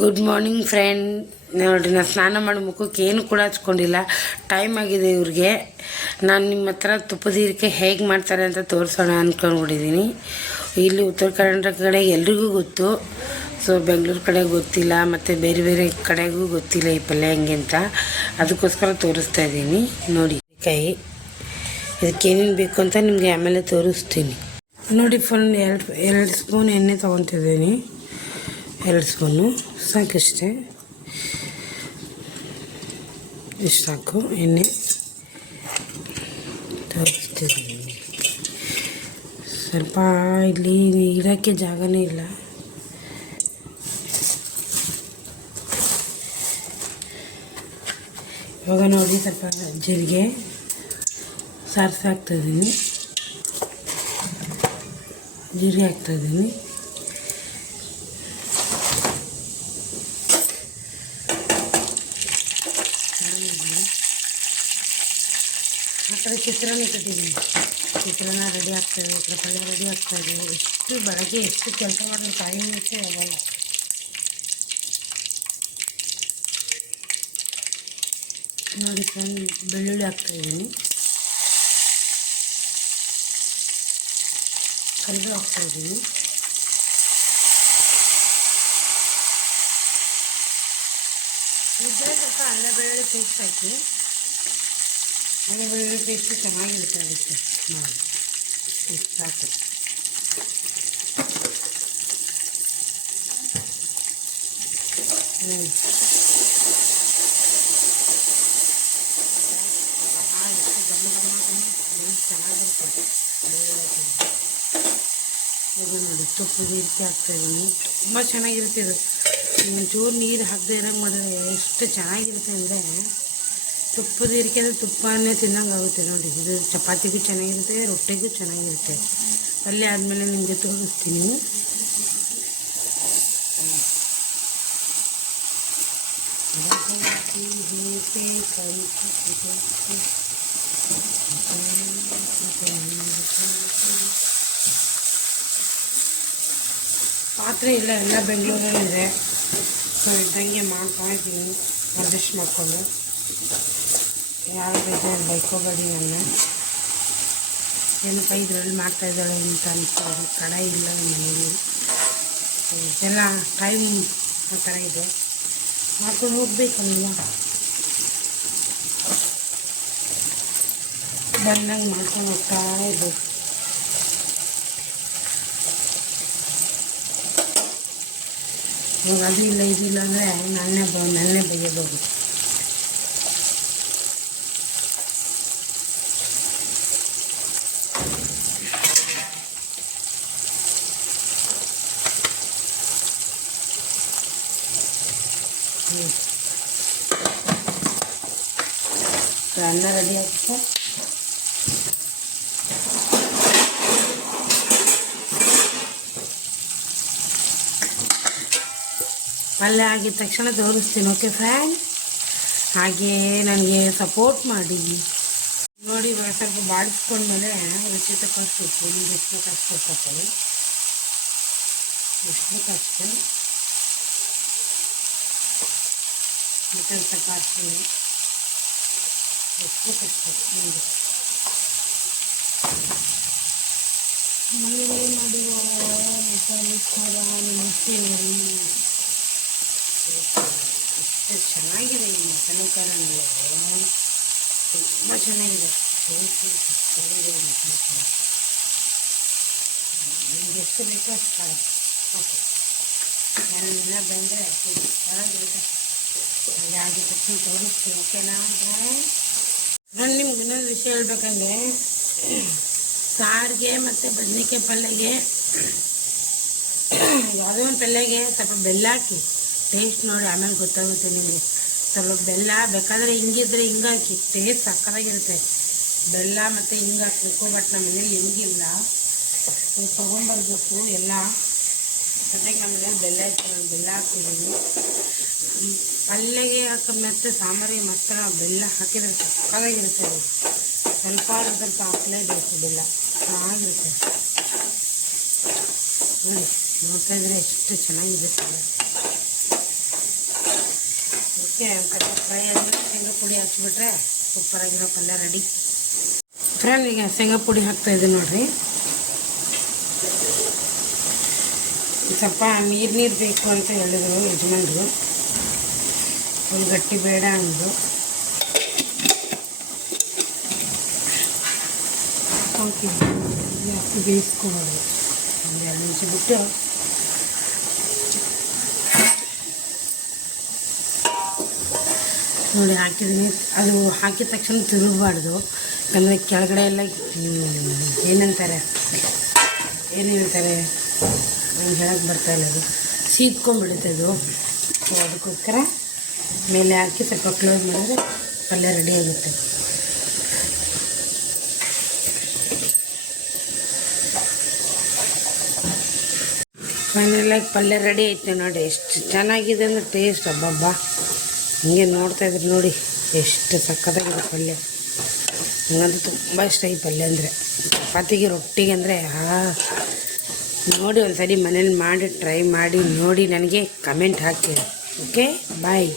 Good morning friend ನೋಡಿರಿ ನಾನು ಸ್ನಾನ ಮಾಡೋ ಮುಖಕ್ಕೆ ಏನು ಕೂಡ ಹಚ್ಕೊಂಡಿಲ್ಲ. ಟೈಮ್ ಆಗಿದೆ ಇವ್ರಿಗೆ. ನಾನು ನಿಮ್ಮ ಹತ್ರ ತುಪ್ಪದ ಹೇಗೆ ಮಾಡ್ತಾರೆ ಅಂತ ತೋರಿಸೋಣ ಅಂದ್ಕೊಂಡ್ಬಿಟ್ಟಿದ್ದೀನಿ ಇಲ್ಲಿ ಉತ್ತರ ಕರ್ನಾಟಕ ಕಡೆ ಎಲ್ರಿಗೂ ಗೊತ್ತು. ಸೊ ಬೆಂಗಳೂರು ಕಡೆ ಗೊತ್ತಿಲ್ಲ, ಮತ್ತು ಬೇರೆ ಬೇರೆ ಕಡೆಗೂ ಗೊತ್ತಿಲ್ಲ ಈ ಪಲ್ಯ ಹೆಂಗೆ ಅಂತ. ಅದಕ್ಕೋಸ್ಕರ ತೋರಿಸ್ತಾ ಇದ್ದೀನಿ. ನೋಡಿ, ಕೈ. ಇದಕ್ಕೆ ಏನೇನು ಬೇಕು ಅಂತ ನಿಮಗೆ ಆಮೇಲೆ ತೋರಿಸ್ತೀನಿ. ನೋಡಿ, ಫುಲ್ ಎರಡು ಎರಡು ಸ್ಪೂನ್ ಎಣ್ಣೆ ತೊಗೊತಿದ್ದೀನಿ. ಎರಡು ಸ್ಪೂನು, ಸಾಕಷ್ಟೇ. ಇಷ್ಟು ಸಾಕು, ಎಣ್ಣೆ. ತೋರಿಸ್ತಿದ್ದೀನಿ ಸ್ವಲ್ಪ ಇಲ್ಲಿ ಇರೋಕ್ಕೆ ಜಾಗನೇ ಇಲ್ಲ. ಇವಾಗ ನೋಡಿ ಸ್ವಲ್ಪ ಜೀರಿಗೆ ಸಾರಿಸಿ ಹಾಕ್ತಾಯಿದ್ದೀನಿ ಜೀರಿಗೆ ಹಾಕ್ತಾಯಿದ್ದೀನಿ ಕಡೆ ಚಿತ್ರಾನ್ನ ಇಟ್ಟಿದ್ದೀನಿ ಚಿತ್ರಾನ್ನ ರೆಡಿ ಆಗ್ತಾ ಈ ಕಡೆ ಪಲ್ಯ ರೆಡಿ ಆಗ್ತಾಯಿದೆ ಎಷ್ಟು ಬೆಳಗ್ಗೆ ಎಷ್ಟು ಕೆಲಸ ಮಾಡಿದ್ರೆ ಟೈಮ್ ಇರುತ್ತೆ ಆಗಲ್ಲ. ನೋಡಿ ಫ್ರೆಂಡ್, ಬೆಳ್ಳುಳ್ಳಿ ಹಾಕ್ತಾಯಿದ್ದೀನಿ ಕರಿಬೇವು ಹಾಕ್ತಾಯಿದ್ದೀನಿ ಇದ್ದರೆ ಸ್ವಲ್ಪ ಅಲ್ಲ ಬೆಳ್ಳುಳ್ಳಿ ಪೇಸ್ಟ್ ಹಾಕಿ. ಅಲ್ಲ ಬೆಳ್ಳುಳ್ಳಿ ಪೇಸ್ಟ್ ಚೆನ್ನಾಗಿರುತ್ತೆ. ಅದಕ್ಕೆ ಮಾಡಿ ಇಷ್ಟು ಸಾಕು ನೋಡಿ ಚೆನ್ನಾಗಿರುತ್ತೆ ನೋಡಿ ತುಪ್ಪ ಇರಿಕೆ ಹಾಕ್ತಾಯಿದ್ದೀನಿ ತುಂಬ ಚೆನ್ನಾಗಿರುತ್ತೆ ಇದು ಒಂಚೂರು ನೀರು ಹಾಕದೇ ಇರೋಂಗೆ ಮಾಡಿದ್ರೆ ಎಷ್ಟು ಚೆನ್ನಾಗಿರುತ್ತೆ ಅಂದರೆ ತುಪ್ಪದ ಇರಿಕೆ ಅಂದರೆ ತುಪ್ಪನೇ ತಿನ್ನಂಗೆ ಆಗುತ್ತೆ ನೋಡಿ. ಇದು ಚಪಾತಿಗೂ ಚೆನ್ನಾಗಿರುತ್ತೆ, ರೊಟ್ಟಿಗೂ ಚೆನ್ನಾಗಿರುತ್ತೆ. ಪಲ್ಯ ಆದಮೇಲೆ ನಿಮಗೆ ತೋರಿಸ್ತೀನಿ. ಪಾತ್ರೆ ಇಲ್ಲ, ಎಲ್ಲ ಬೆಂಗಳೂರಲ್ಲಿದೆ. ಸೊ ಇದ್ದಂಗೆ ಮಾಡ್ತಾ ಇದ್ದೀನಿ. ಅಡ್ಜಸ್ಟ್ ಮಾಡಿಕೊಂಡು ಯಾರು ಬೇಜಾರು ಬೈಕೋಬೇಡಿ ನನ್ನ ಏನಪ್ಪ ಇದರಲ್ಲಿ ಮಾಡ್ತಾ ಇದ್ದಾಳೆ ಅಂತ ಅನ್ಸೋದು ಕಡಾಯಿ ಇಲ್ಲ ಮನೇಲಿ ಸೊ ಇದೆಲ್ಲ ಟೈಮ್ ಆ ಥರ ಇದೆ. ಮಾಡ್ಕೊಂಡು ಹೋಗ್ಬೇಕಲ್ವ ಬಂದಂಗೆ ಮಾಡ್ಕೊಂಡು ಹೋಗ್ತಾ ಇರ್ಬೇಕು ಇವಾಗ ಅದು ಇಲ್ಲ ಇದಿಲ್ಲ ಅಂದರೆ ನನ್ನೇ ಬ ನನ್ನೇ ಬೈಯಬಹುದು ಅನ್ನ ರೆಡಿ ಆಗುತ್ತೆ? ಪಲ್ಯ ಆಗಿದ ತಕ್ಷಣ ತೋರಿಸ್ತೀನಿ ಓಕೆ ಫ್ರೆಂಡ್ ಹಾಗೆ ನನಗೆ ಸಪೋರ್ಟ್ ಮಾಡಿ. ನೋಡಿ ಸ್ವಲ್ಪ ಬಾಡಿಸ್ಕೊಂಡ್ಮೇಲೆ ರುಚಿ ತಕ್ಕಷ್ಟು ನಿಮ್ಗೆ ಎಷ್ಟು ಬೇಕು ಅಷ್ಟು ಎಷ್ಟು ಬೇಕು ಮತ್ತೆ ಸ್ವಲ್ಪ ಎಷ್ಟು ನಿಮಗೆ ಮನೇಲಿ ಮಾಡಿರೋ ಮಸಾಲೆ ಖಾರ ಮುಟ್ಟಿನವರು ಎಷ್ಟು ಚೆನ್ನಾಗಿದೆ ಈ ಮಸಾಲೆ ಖಾರ ತುಂಬ ಚೆನ್ನಾಗಿದೆ. ಚೆನ್ನಾಗಿದೆ ಮಸಾಲೆ ಖಾರ ನಿಮ್ಗೆ ಎಷ್ಟು ಬೇಕೋ ಅಷ್ಟು ಖಾರ ಓಕೆ. ನಾನು ಬಂದರೆ ಖಾರ ಬೇಕು ತಕ್ಷಣ ನಾನು ನಿಮ್ಗೆ ಇನ್ನೊಂದು ವಿಷಯ ಹೇಳ್ಬೇಕಂದ್ರೆ ಸಾರಿಗೆ ಮತ್ತು ಬದನೆಕಾಯಿ ಪಲ್ಯಗೆ ಯಾವುದೋ ಒಂದು ಪಲ್ಯಗೆ ಸ್ವಲ್ಪ ಬೆಲ್ಲ ಹಾಕಿ ಟೇಸ್ಟ್ ನೋಡಿ ಆಮೇಲೆ ಗೊತ್ತಾಗುತ್ತೆ ನಿಮಗೆ. ಸ್ವಲ್ಪ ಬೆಲ್ಲ ಬೇಕಾದರೆ ಹಿಂಗಿದ್ರೆ ಹಿಂಗೆ ಹಾಕಿ ಟೇಸ್ಟ್ ಸಕ್ಕತ್ತಾಗಿರುತ್ತೆ. ಬೆಲ್ಲ ಮತ್ತು ಹಿಂಗೆ ಹಾಕಬೇಕು ಬಟ್ ನಮ್ಮ ಮನೇಲಿ ಹೆಂಗಿಲ್ಲ. ತೊಗೊಂಬರ್ಬೇಕು ಎಲ್ಲ. ಜೊತೆಗೆ ನಮ್ಮ ಮನೇಲಿ ಬೆಲ್ಲ ಇತ್ತು ನಾನು ಬೆಲ್ಲ ಹ್ಮ್, ಪಲ್ಯಗೆ ಹಾಕಿದ ಮತ್ತೆ ಸಾಂಬಾರಿಗೆ ಮತ್ತೆ ನಾವು ಬೆಲ್ಲ ಹಾಕಿದ್ರೆ ಸಕ್ಕತ್ತಾಗಿರುತ್ತೆ ಅದು. ಸ್ವಲ್ಪ ಸ್ವಲ್ಪ ಹಾಕಲೇಬೇಕು ಬೆಲ್ಲ. ಚೆನ್ನಾಗಿರುತ್ತೆ ನೋಡಿ, ನೋಡ್ತಾ ಇದ್ರೆ ಎಷ್ಟು ಚೆನ್ನಾಗಿದೆ ಸರ್ ಓಕೆ ಫ್ರೈ ಆದಮೇಲೆ ಶೇಂಗಾ ಪುಡಿ ಸೂಪರಾಗಿರೋ ಪಲ್ಯ ರೆಡಿ. ಫ್ರೆಂಡ್, ಈಗ ಶೇಂಗಾ ಪುಡಿ ಹಾಕ್ತಾ ಇದ್ದೀನಿ ನೋಡ್ರಿ. ಸ್ವಲ್ಪ ನೀರು ನೀರು ಬೇಕು ಅಂತ ಹೇಳಿದ್ರು ಯಜಮಾನ್ರು. ಫುಲ್ ಗಟ್ಟಿ ಬೇಡ ಅಂದರು. ಹಾಕಿ ಬೇಯಿಸ್ಕೊಬೋದು ಒಂದು ಎರಡು ನಿಮಿಷ ಬಿಟ್ಟು. ನೋಡಿ ಹಾಕಿದ್ದೀನಿ ಅದು ಹಾಕಿದ ತಕ್ಷಣ ತಿರುಗಬಾರ್ದು. ಯಾಕಂದರೆ ಕೆಳಗಡೆ ಎಲ್ಲ ಏನಂತಾರೆ? ಏನು ಹೇಳ್ತಾರೆ? ನಂಗೆ ಹೇಳಕ್ಕೆ ಬರ್ತಾ ಇಲ್ಲ ಅದು. ಸೀದ್ಕೊಂಡ್ಬಿಡುತ್ತೆ ಅದು. ಅದಕ್ಕೋಸ್ಕರ ಮೇಲೆ ಹಾಕಿ ಸ್ವಲ್ಪ ಕ್ಲೋಸ್ ಮಾಡಿದ್ರೆ ಪಲ್ಯ ರೆಡಿ ಆಗುತ್ತೆ. ಫೈನಲಾಗಿ ಪಲ್ಯ ರೆಡಿ ಆಯ್ತು ನೋಡಿ, ಎಷ್ಟು ಚೆನ್ನಾಗಿದೆ ಅಂದರೆ ಟೇಸ್ಟ್ ಅಬ್ಬಬ್ಬಾ. ಹಿಂಗೆ ನೋಡ್ತಾ ಇದ್ರೆ ನೋಡಿ, ಎಷ್ಟು ಸಕ್ಕತ್ತಾಗಿದೆ ಪಲ್ಯ. ನನಗಂತೂ ತುಂಬ ಇಷ್ಟ ಈ ಪಲ್ಯ ಅಂದರೆ. ಚಪಾತಿಗೆ ರೊಟ್ಟಿಗೆ ಅಂದರೆ, ಆ. ನೋಡಿ ಒಂದು ಸರಿ ಮನೇಲಿ ಮಾಡಿ ಟ್ರೈ ಮಾಡಿ, ನೋಡಿ ನನಗೆ ಕಮೆಂಟ್ ಹಾಕಿ. Okay bye